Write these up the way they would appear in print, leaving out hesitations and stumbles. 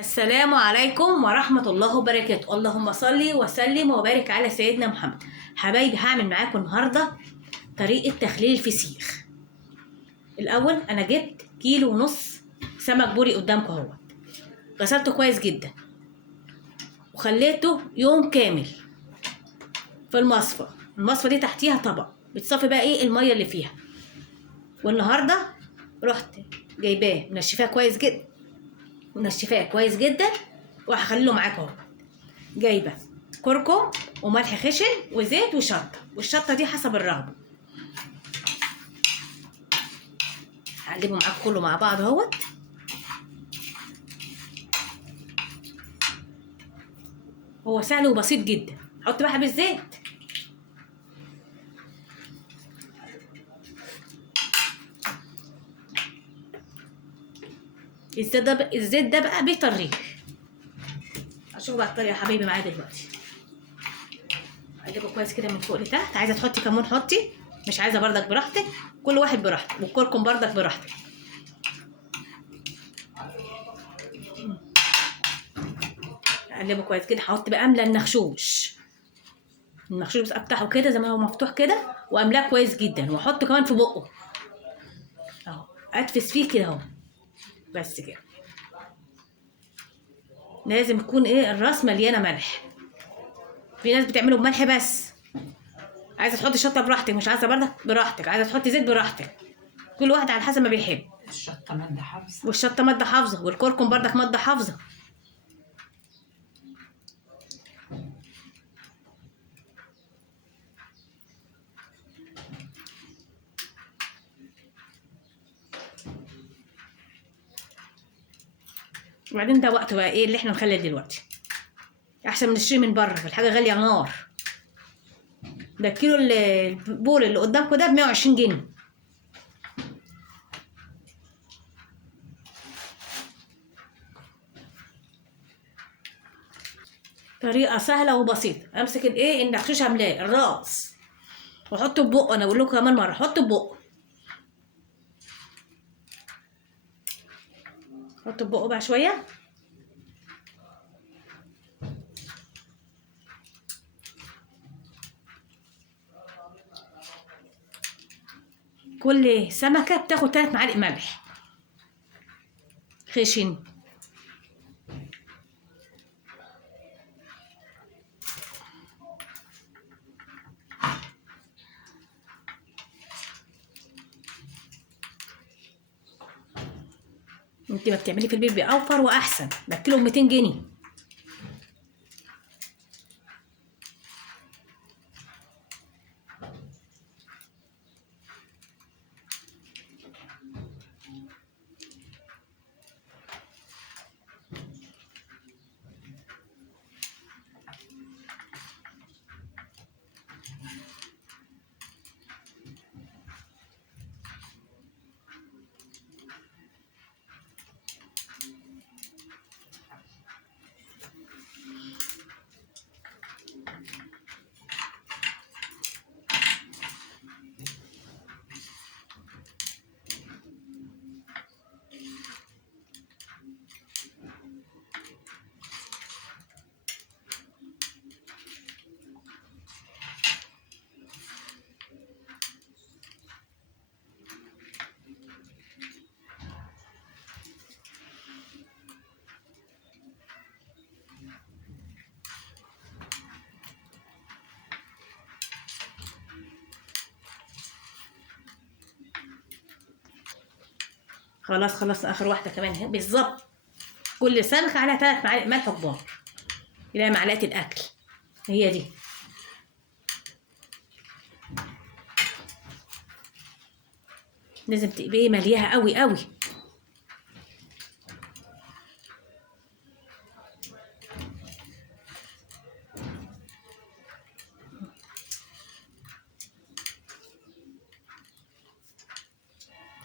السلام عليكم ورحمة الله وبركاته. اللهم صل وسلم وبارك على سيدنا محمد. حبايبي، هعمل معاكم النهاردة طريقة تخليل الفسيخ. الأول أنا جبت 1.5 كيلو سمك بوري قدامكم اهو. غسلته كويس جدا وخليته يوم كامل في المصفى دي تحتيها طبق بتصفي بقى ايه المية اللي فيها. والنهاردة رحت جايباه منشفاه كويس جدا وهخليه معاكم اهو. جايبه كركم وملح خشن وزيت وشطه، والشطه دي حسب الرغبه. هقلبه معاكم كله مع بعض اهوت. هو سهل وبسيط جدا. حط بقى بالزيت. الزيت ده بقى بيطريه. اشوف بقى الطريقه يا حبايبي معايا دلوقتي. اقلبه كويس كده من فوق لتحت. عايزه تحطي كمون حطي، مش عايزه بردك براحتك، كل واحد براحته. والكركم بردك براحتك. اقلبه كويس كده. هحط بقى املى النخشوش بس افتحه كده زي ما هو مفتوح كده، واملاه كويس جدا، واحطه كمان في بقه اهو. اتفس فيه كده اهو. بس كده. لازم يكون الراس مليانه ملح. في ناس بتعمله بملح بس. عايزه تحطي شطه براحتك، مش عايزه بردك براحتك، عايزه تحطي زيت براحتك. كل واحد على حسب ما بيحب. الشطة مادة حافظة. والشطه ماده حافظه، والكركم بردك ماده حافظه. وبعدين ده وقته بقى اللي احنا نخلي دلوقتي، احسن من نشتري من بره. الحاجه غاليه نار. ده الكيلو البول اللي قدامكم ده ب120 جنيه. طريقه سهله وبسيطه. امسك النخشوش املاه الراس واحطه في بقه. انا بقول لكم كمان مره، حطه في بقه. حطه في بقه بقى شويه. كل سمكه بتاخد 3 معالق ملح خشن. انت ما بتعملي في البيت بأوفر واحسن. ده الكيلو 200 جنيه. خلاص اخر واحده كمان اهي بالظبط. كل سمكه عليها 3 معالق ملح كبار، اللي هي معلقه الاكل. هي دي. لازم تبقي ملياها قوي قوي.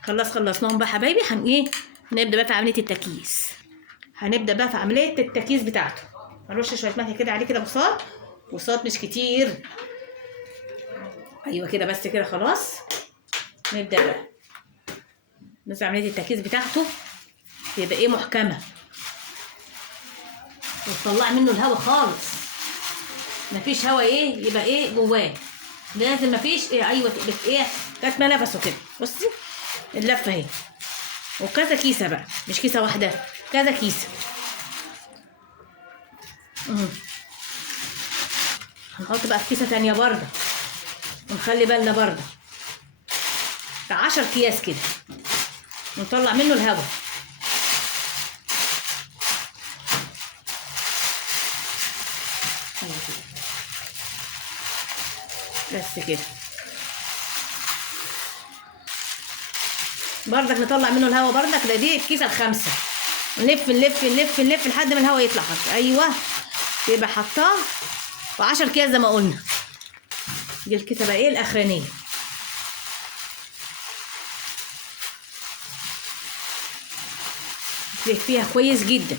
خلصناهم بقى حبايبي. نبدا بقى في عمليه التكييس. بتاعته. هنرش شويه ملح كده عليه كده بصوت مش كتير. ايوه كده بس كده خلاص. نبدا بقى عمليه التكييس بتاعته. يبقى محكمه. وتطلعي منه الهواء خالص. مفيش هواء ايه يبقى ايه جواه، لازم مفيش ايه. ايوه ايه كاتمه نفسه كده. بصي اللفه اهي، وكذا كيسه بقى، مش كيسه واحده، كذا كيسه. هنحط بقى في كيسه تانيه برده، ونخلي بالنا برده. 10 اكياس كده، ونطلع منه الهواء. بس كده بردك نطلع منه الهواء بردك. ده دي الكيسه الخامسه، نلف نلف نلف نلف لحد ما الهواء يطلع. ايوه يبقى حطاه في 10 اكياس زي ما قلنا. دي الكيسه بقى ايه الاخرانيه. فيها كويس جدا.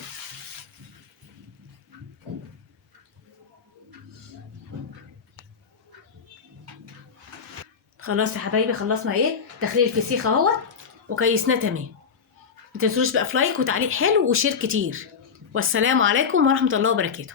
خلاص يا حبايبي، خلصنا ايه تخليل الفسيخ اهوت وكيسناه تمام. ما تنسوش بقى في لايك وتعليق حلو وشير كتير. والسلام عليكم ورحمه الله وبركاته.